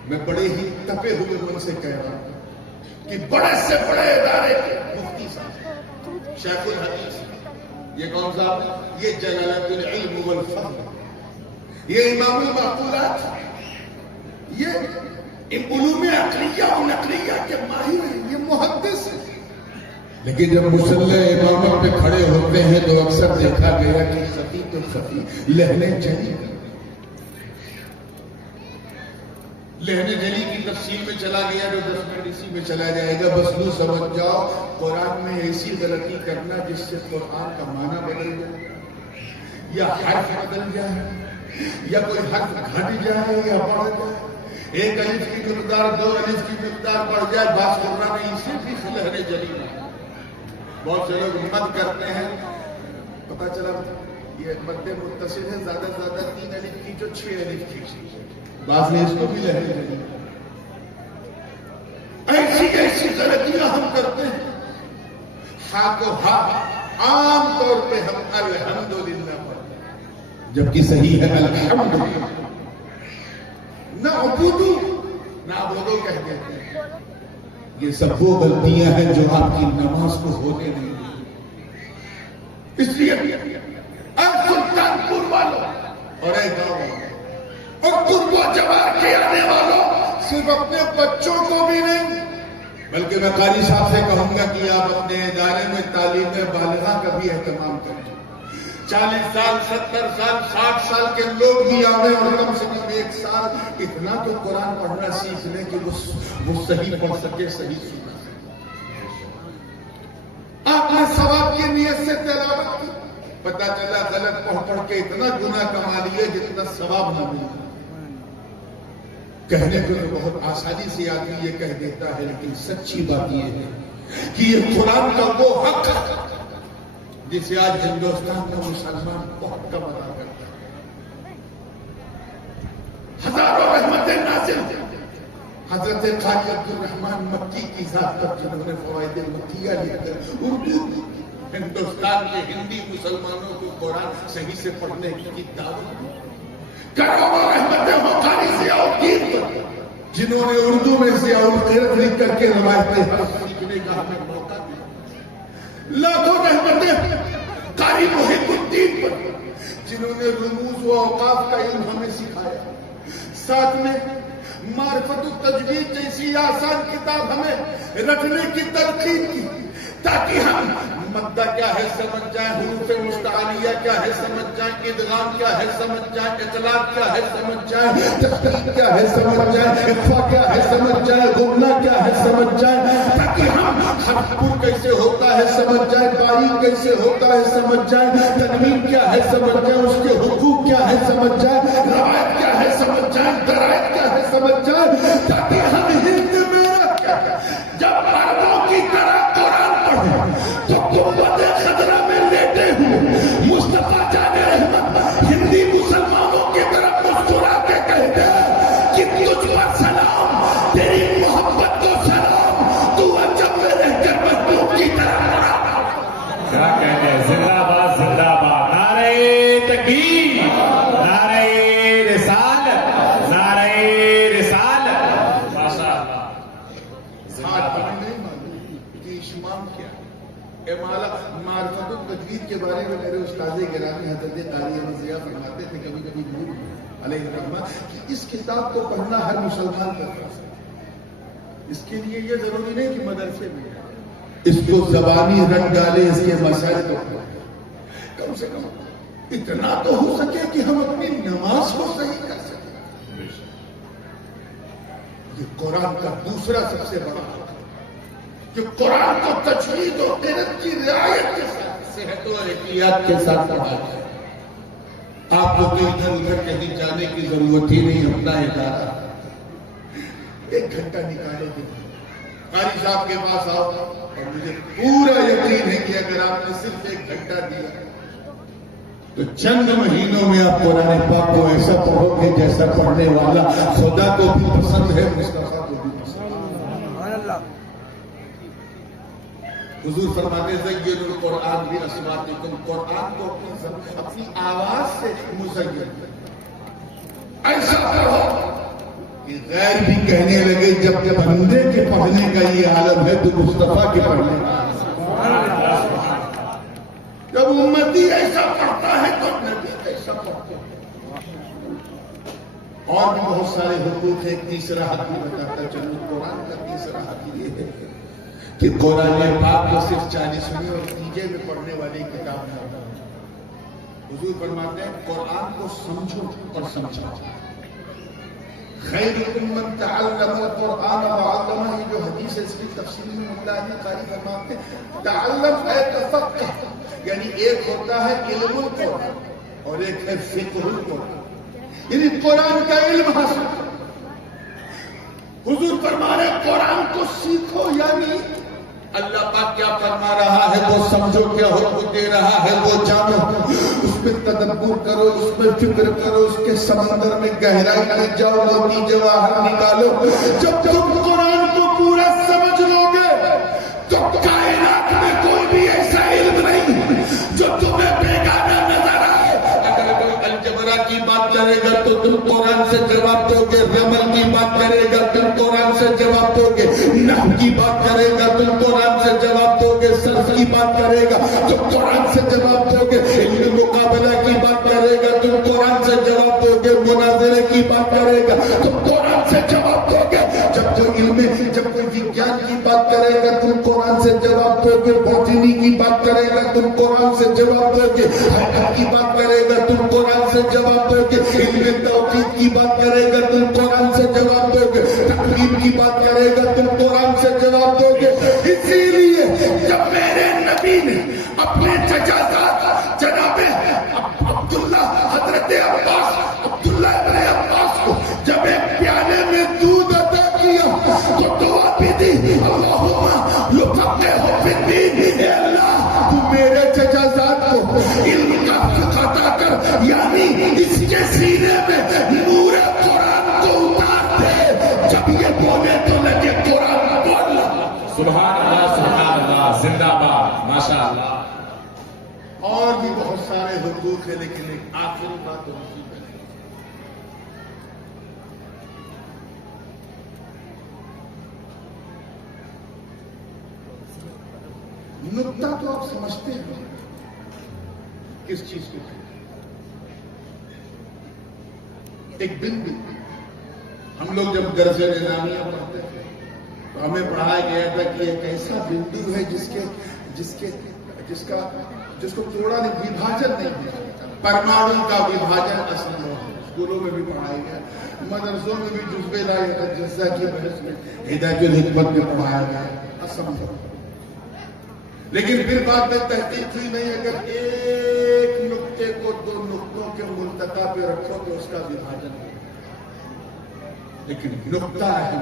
میں بڑے ہی تپے ہوئے من سے کہہ رہا ہوں کہ بڑے سے بڑے ادارے کے مفتی صاحب شیخ الحدیث، یہ کون صاحب ہے؟ یہ جلالت العلم والفضل، یہ امام المعقولات، یہ علوم عقلیہ و نقلیہ کے ماہر ہیں، یہ محدث ہیں، لیکن جب مصلی امامت پہ کھڑے ہوتے ہیں تو اکثر دیکھا گیا کہ خطیب الخطیب لہن جلی، لہن جلی کی تفصیل میں چلا گیا جو 10 منٹ اسی میں چلا جائے گا۔ بس یوں سمجھ جاؤ قرآن میں ایسی غلطی کرنا جس سے قرآن کا معنی بدل جائے، یا حرف بدل جائے، یا کوئی حرف گھٹ جائے یا بڑھ جائے، ایک الف کی مقدار 2 الف کی مقدار بڑھ جائے، بعض قرآن نے اسے بھی لہن جلی میں۔ بہت سے لوگ مد کرتے ہیں، پتا چلا یہ مد متصل ہے، زیادہ سے زیادہ 3 الف کی جو 6 الف کی، بعض نے اس کو بھی لہن جلی۔ ایسی غلطیاں ہم کرتے ہیں، ہا کو ہا، عام طور پہ ہم الحمدللہ پڑھتے ہیں، جبکہ صحیح ہے الحمدللہ، نہ عبودو نہ عبودو کہتے ہیں۔ یہ سب وہ غلطیاں ہیں جو آپ کی نماز کو ہونے نہیں دی۔ اس لیے اے سلطان پور والوں اور اے گاؤں والوں اور قرب و جوار کے آنے والوں، صرف اپنے بچوں کو بھی نہیں بلکہ میں قاری صاحب سے کہوں گا کہ آپ اپنے ادارے میں تعلیم بالغہ کا بھی اہتمام کریں۔ 40 سال 70 سال 60 سال کے لوگ بھی آئے اور کم سے کم 1 سال اتنا تو قرآن پڑھنا سیکھ لیں کہ وہ صحیح پڑھ سکے، صحیح سنا سکے۔ آپ نے ثواب کی نیت سے تلاوت کی، پتہ چلا غلط پڑھ پڑھ کے اتنا گناہ کما لیے جتنا ثواب نہ ملا۔ کہنے کو تو بہت آسانی سے آدمی یہ کہہ دیتا ہے، لیکن سچی بات یہ ہے کہ یہ قرآن کا وہ حق ہے جسے آج ہندوستان کا مسلمان بہت کم ادا کرتا ہے۔ ہزاروں رحمتیں نازل حضرت قاری عبدالرحمن مکی کی ذات پر، جنہوں نے فوائد مکیہ لکھ کر اردو ہندوستان کے ہندی مسلمانوں کو قرآن صحیح سے پڑھنے کی دعوت دی۔ کروڑوں رحمتیں ہوں قاری ضیاء الدین پر، جنہوں نے اردو میں ضیاء القرآن لکھ کر کے روایتیں سیکھنے کا ہمیں موقع دیا۔ لاکھوں رحمتیں قاری محب الدین پر، جنہوں نے رموز و اوقاف کا علم ہمیں سکھایا، ساتھ میں معرفت التجوید جیسی آسان کتاب ہمیں رکھنے کی تلقین کی، تاکہ ہم مدہ کیا ہے سمجھ جائیں، حروف مستعلیہ کیا ہے سمجھ جائیں، ادغام کیا ہے سمجھ جائیں، اطلاق کیا ہے سمجھ جائیں، تخفیف کیا ہے سمجھ جائیں، اخفاء کیا ہے سمجھ جائیں، غنہ کیا ہے سمجھ جائیں، تاکہ ہم حرف پر کیسے ہوتا ہے سمجھ جائیں، باریک کیسے ہوتا ہے سمجھ جائیں، تنوین کیا ہے سمجھ جائیں، اس کے حقوق کیا ہے سمجھ جائیں، روایت کیا ہے سمجھ جائیں، درائت کیا ہے سمجھ جائیں، تاکہ ہم ہند میں رہ کر جب عربوں کی طرح قرآن پڑھیں تو قوت خضرہ میں لیٹے ہوئے مصطفیٰ جان رحمت ہندی مسلمانوں کی طرف مسکرا کے کہتے ہیں کہ تجھ پر سلام، تیری محبت کو سلام، تو عجب میں رہ کر مخلوق کی طرح پڑھا۔ کیا کہتے ہیں؟ زندہ باد زندہ باد، نعرہ تکبیر، نعرہ رسالت، نعرہ رسالت، ماشاء اللہ۔ معرفت التجوید کے بارے میں میرے استاد گرامی حضرت قاری احمد ضیاء فرماتے تھے کبھی کبھی نور علیہ الرحمہ کہ اس کتاب کو پڑھنا ہر مسلمان کرتا ہے۔ اس کے لیے یہ ضروری نہیں کہ مدرسے میں اس کو زبانی رنگ ڈالے، اس کے مسائل کو کم سے کم اتنا تو ہو سکے کہ ہم اپنی نماز کو صحیح کر سکیں۔ یہ قرآن کا دوسرا سب سے بڑا حق ہے کہ قرآن کو تجوید و قرأت کی رعایت کے ساتھ، صحت و احتیاط کے ساتھ پڑھا جائے۔ آپ کو تو ادھر ادھر کہیں جانے کی ضرورت ہی نہیں، اپنا ادارہ 1 گھنٹہ نکالو گے، قاری صاحب کے پاس آؤ، اور مجھے پورا یقین ہے کہ اگر آپ نے صرف 1 گھنٹہ دیا تو چند مہینوں میں آپ قرآن پاک کو ایسا پڑھو گے جیسا پڑھنے والا خدا کو بھی پسند ہے، مصطفیٰ کو بھی پسند ہے۔ حضور فرماتے زین القرآن باصواتکم، قرآن کو اپنی آواز سے مزین ایسا پڑھو کہ غیر بھی کہنے لگے جب بندے کے پڑھنے کا یہ عالم ہے تو مصطفیٰ کے پڑھنے کا عالم ہے۔ جب امتی ایسا پڑھتا ہے تو نبی ایسا پڑھتے ہیں۔ اور بھی بہت سارے حقوق ہے، ایک تیسرا حق بھی بتاتا چلو۔ قرآن کا تیسرا حق یہ ہے کہ قرآن پاک کو صرف 40ویں اور تیجے میں پڑھنے والی کتاب نہ ہو۔ حضور فرماتے ہیں قرآن کو سمجھو اور سمجھاؤ۔ خیرکم من تعلم القرآن وعلمہ، یہ جو حدیث ہے اس کی تفسیر میں مولا علی قاری فرماتے ہیں تعلم اے تفقہ، یعنی ایک ہوتا ہے علم القرآن اور ایک ہے فقہ القرآن، یعنی قرآن کا علم حاصل۔ حضور فرما رہے قرآن کو سیکھو، یعنی اللہ پاک کیا فرما رہا ہے وہ سمجھو، کیا حکم دے رہا ہے وہ جانو، اس پہ تدبر کرو، اس پہ فکر کرو، اس کے سمندر میں گہرائی میں جاؤ، موتی جواہر نکالو۔ جب تم قرآن کو پورا سمجھ لو گے تو کائنات میں کوئی بھی ایسا علم نہیں تم قرآن سے جواب دو گے. رمل کی بات کرے گا تم قرآن سے جواب دو گے. نحو کی بات کرے گا تم قرآن سے جواب دو گے. صرف کی بات کرے گا تم قرآن سے جواب دو گے. علم مقابلہ کی بات کرے گا تم قرآن سے جواب دو گے. مناظرے کی بات کرے گا تم قرآن سے جواب دو گے. جب کوئی وگیان کی بات کرے گا تم قرآن سے جواب دو گے. باطنی کی بات کرے گا تم قرآن سے جواب دو گے. حقیقت کی بات کرے گا تم قرآن سے جواب دو گے. علم توحید کی بات کرے گا تم قرآن سے جواب دو گے. تقریب کی بات کرے گا تم قرآن سے جواب دو گے. اسی لیے جب میرے نبی نے اپنے تجازات جناب عبداللہ حضرت عبداللہ ابن عباس کو جب ایک پیالے میں دودھ عطا کیا تو دعا بھی دی اللہم یفقہہ فی الدین. اے اللہ تو میرے تجازات کو علم کا فقہ عطا کر یعنی اس کے سینے میں نور قرآن کو اتار دے. جب یہ بولے تو لگے قرآن بول. سبحان اللہ زندہ باد ماشاء اللہ. اور بھی بہت سارے حقوق ہیں لیکن ایک آخری بات تو اسی پہ نقطہ تو آپ سمجھتے ہیں کس چیز کو ایک بندو. ہم لوگ جب درس نظامیہ پڑھتے تھے تو ہمیں پڑھایا گیا تھا کہ ایک ایسا بندو ہے جس کو توڑا نہیں وبھاجن نہیں ہو سکتا. پرمانو کا وبھاجن اصل ہے. اسکولوں میں بھی پڑھایا گیا, مدرسوں میں بھی جزوے اجزا کی بحث میں ہدایت الحکمت میں پڑھایا گیا. اسمبھو. لیکن پھر بعد میں تحقیق ہوئی نہیں. اگر ایک نقطے کو دو نقطوں کے ملتقا پہ رکھو تو اس کا وبھاجن ہے. لیکن نقطہ ہے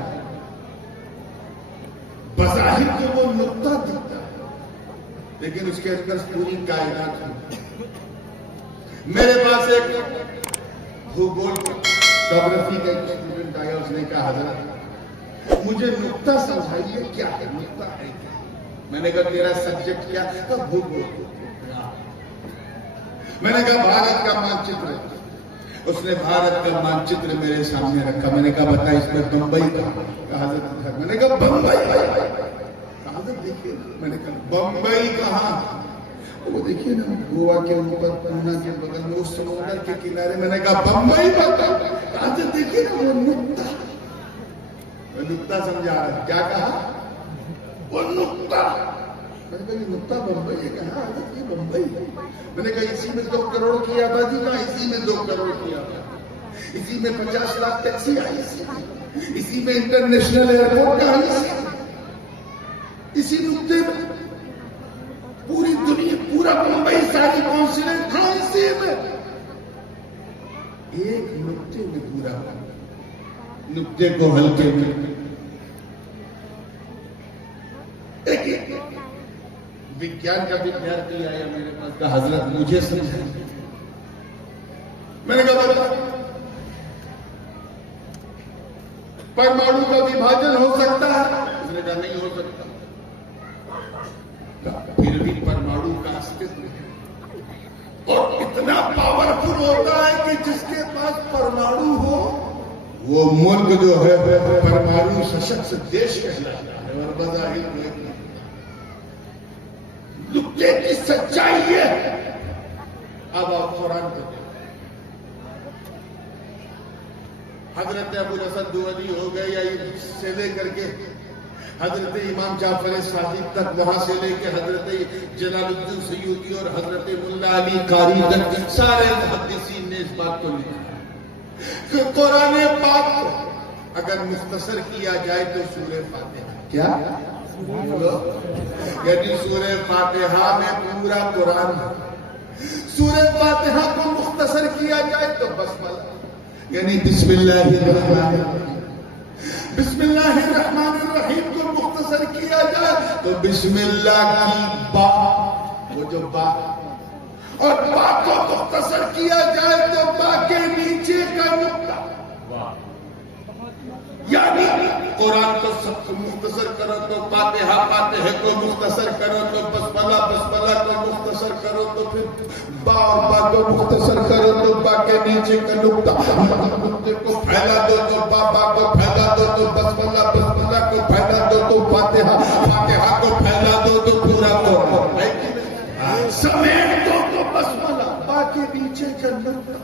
بظاہر تو وہ نقطہ دکھتا ہے لیکن اس کے اندر پوری کائنات ہے. میرے پاس ایک بھوگول جغرافی کا ایک اسٹوڈنٹ آیا. اس نے کہا حضرت مجھے نقطہ سمجھائیے کیا ہے نقطہ ہے کیا. میں نے کہا تیرا سبجیکٹ کیا ہے. بھوگول. میں نے کہا بھارت کا مانچتر. اس نے بھارت کا مانچتر میرے سامنے رکھا. میں نے کہا بتا اس میں بمبئی کا. حضرت میں نے کہا بمبئی. حضرت دیکھیے. میں نے کہا بمبئی کہاں. وہ دیکھیے نا گوا کے اوپر پونا کے بغل میں اس سمندر کے کنارے. میں نے کہا بمبئی بتا. حضرت دیکھیے نا وہ نقطہ. میں نقطہ سمجھا رہا. کیا کہا وہ نقطہ. میں نے کہا یہ نقطہ بمبئی ہے. کہا حضرت یہ بمبئی ہے. میں نے کہا اسی میں 2 کروڑ کی آبادی کا. اسی میں 2 کروڑ کی آبادی. اسی میں 50 لاکھ ٹیکسی آئی. اسی میں انٹرنیشنل ایئرپورٹ کا آئی. اسی نقطے میں پوری دنیا پورا بمبئی ساری کونسلنٹ تھا. اسی میں ایک نقطے میں پورا نقطے کو ہلکے میں ایک وگیان کا ودیارتھی آیا میرے پاس. کہا حضرت مجھے سمجھا. میں نے کہا پرمانو کا وبھاجن ہو سکتا ہے. اس نے کہا نہیں ہو سکتا. پھر بھی پرمانو کا استعمال ہے اور اتنا پاورفل ہوتا ہے کہ جس کے پاس پرمانو ہو وہ ملک جو ہے پرمانو سشکت دیش کہلاتا ہے. اور بظاہر نقطے کی سچائی ہے. اب آپ قرآن کو حضرت ابو الحسن دؤلی ہو گئے یا سے لے کر کے حضرت امام جعفر صادق تک, وہاں سے لے کے حضرت جلال الدین سیوطی اور حضرت ملا علی قاری تک سارے محدثین نے اس بات کو لکھا کہ قرآن پاک کو اگر مختصر کیا جائے تو سورہ فاتحہ. کیا یعنی سورہ فاتحہ میں پورا قرآن ہے. سورہ فاتحہ کو مختصر کیا جائے تو بسملہ یعنی بسم اللہ الرحمن الرحیم. بسم اللہ الرحمن الرحیم کو مختصر کیا جائے تو بسم اللہ کی با, وہ جو با, اور با کو مختصر کیا جائے تو با کے نیچے کا نقطہ. یعنی قرآن کو مختصر کرو تو فاتحہ، فاتحہ کو مختصر کرو تو بسملہ، بسملہ کو مختصر کرو تو پھر با اور با کو مختصر کرو تو با کے نیچے کا نقطہ، نقطے کو پھیلا دو تو با کو پھیلا دو تو بسملہ، بسملہ کو پھیلا دو تو فاتحہ، فاتحہ کو پھیلا دو تو پورا قرآن، سمیٹ دو تو بسملہ، با کے نیچے کا نقطہ،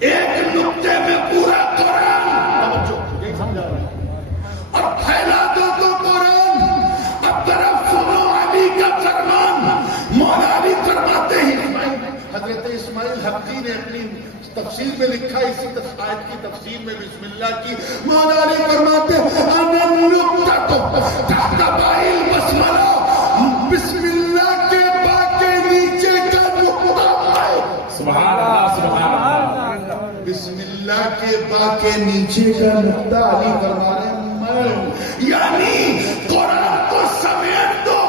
ایک نقطے میں پورا قرآن، اور پھیلا دو تو قرآن۔ اب طرف سنو علی کا فرمان، مولا علی فرماتے ہیں، حضرت اسماعیل حقی نے اپنی تفسیر میں لکھا، اسی آیت کی تفسیر میں بسم اللہ کی، مولا علی فرماتے ہیں انا النقطۃ تحت باء البسملہ، بسم اللہ کے با کے نیچے کا نقطہ ہے۔ سبحان اللہ، سبحان اللہ۔ بسم اللہ کے با کے نیچے کا نقطہ علی فرما رہے ہیں، یعنی قرآن کو سمیٹ دو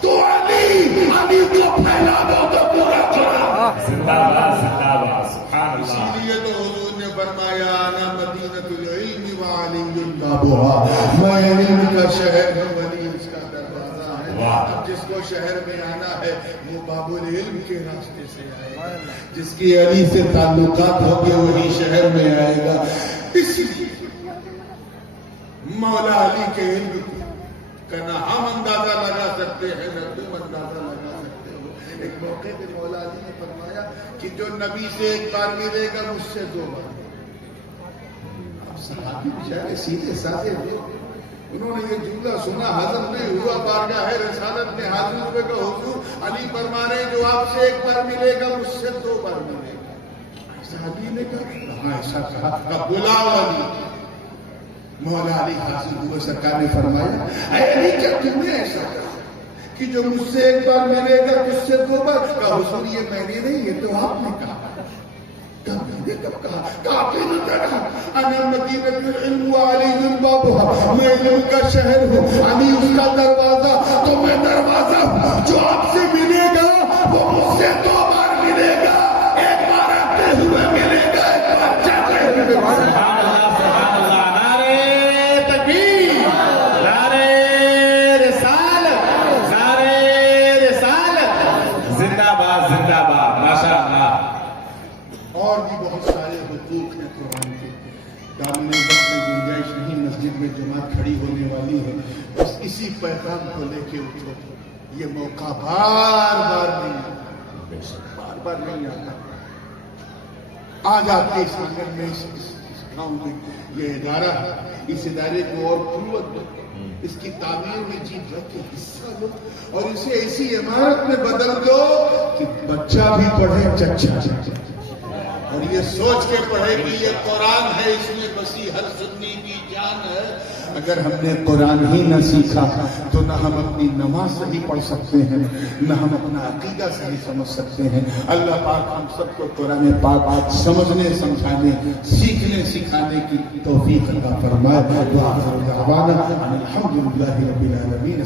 تو علی کو پھیلا دو تو پورا قرآن۔ زندہ باد، زندہ باد، سبحان اللہ۔ اسی لیے تو حضور نے فرمایا انا مدینۃ العلم وعلی بابها، میں علم کا شہر ہوں، ولی اس کا دروازہ ہے۔ اب جس کو شہر میں آنا ہے وہ باب العلم کے راستے سے آئے گا، جس کی علی سے تعلقات ہوں گے وہی شہر میں آئے گا۔ اسی لیے مولا علی کے علم کا نہ ہم اندازہ لگا سکتے ہیں نہ تم اندازہ لگا سکتے ہو۔ ایک موقع پہ مولا علی نے فرمایا کہ جو نبی سے ایک بار ملے گا مجھ سے 2 بار۔ اب صحابی بیچارے سیدھے سادے لوگ، انہوں نے یہ جملہ سنا، ہضم نہیں ہوا، بارگاہ رسالت میں حاضر ہوئے کہ حضور علی فرما رہے ہیں جو آپ سے ایک بار ملے گا مجھ سے 2 بار ملے گا۔ صحابی نے کہا ہاں ایسا کہا، بلاؤ علی۔ مولا علی حاضر ہوئے، سرکار نے فرمایا اے علی کیا تم نے ایسا کہا کہ جو مجھ سے ایک بار ملے گا مجھ سے 2 بار؟ کہا حضور یہ میں نے نہیں، یہ تو آپ نے کہا۔ کب کہا؟ آپ نے نہ کہا انا مدینۃ العلم وعلی بابها، میں علم کا شہر ہوں، علی اس کا دروازہ، تو میں دروازہ ہوں۔ جو آپ سے ملے گا وہ مجھ سے 2 بار ملے گا، ایک بار آتے ہوئے ملے گا، ایک بار جاتے ہوئے ملے گا۔ اور بھی بہت سارے حقوق ہیں قرآن کے، دامن وقت میں گنجائش نہیں، مسجد میں جماعت کھڑی ہونے والی ہے، بس اسی پیغام کو لے کے اٹھو۔ یہ موقع بار بار نہیں آتا، بار بار نہیں آتا۔ آج آپ کے اس آنگن میں، اس گاؤں میں یہ ادارہ ہے، اس ادارے کو اور قوت دو، اس کی تعمیر میں جی بھر کے حصہ لو، اور اسے ایسی عمارت میں بدل دو کہ بچہ بھی پڑھے، چچا اور یہ سوچ کے پڑھے کہ یہ قرآن ہے، اس میں بسی ہر سنی کی جان ہے۔ اگر ہم نے قرآن ہی نہ سیکھا تو نہ ہم اپنی نماز صحیح پڑھ سکتے ہیں، نہ ہم اپنا عقیدہ صحیح سمجھ سکتے ہیں۔ اللہ پاک ہم سب کو قرآن پاک سمجھنے، سمجھانے، سیکھنے، سکھانے کی توفیق عطا فرمائے۔ وآخر دعوانا ان الحمد للہ رب العالمین۔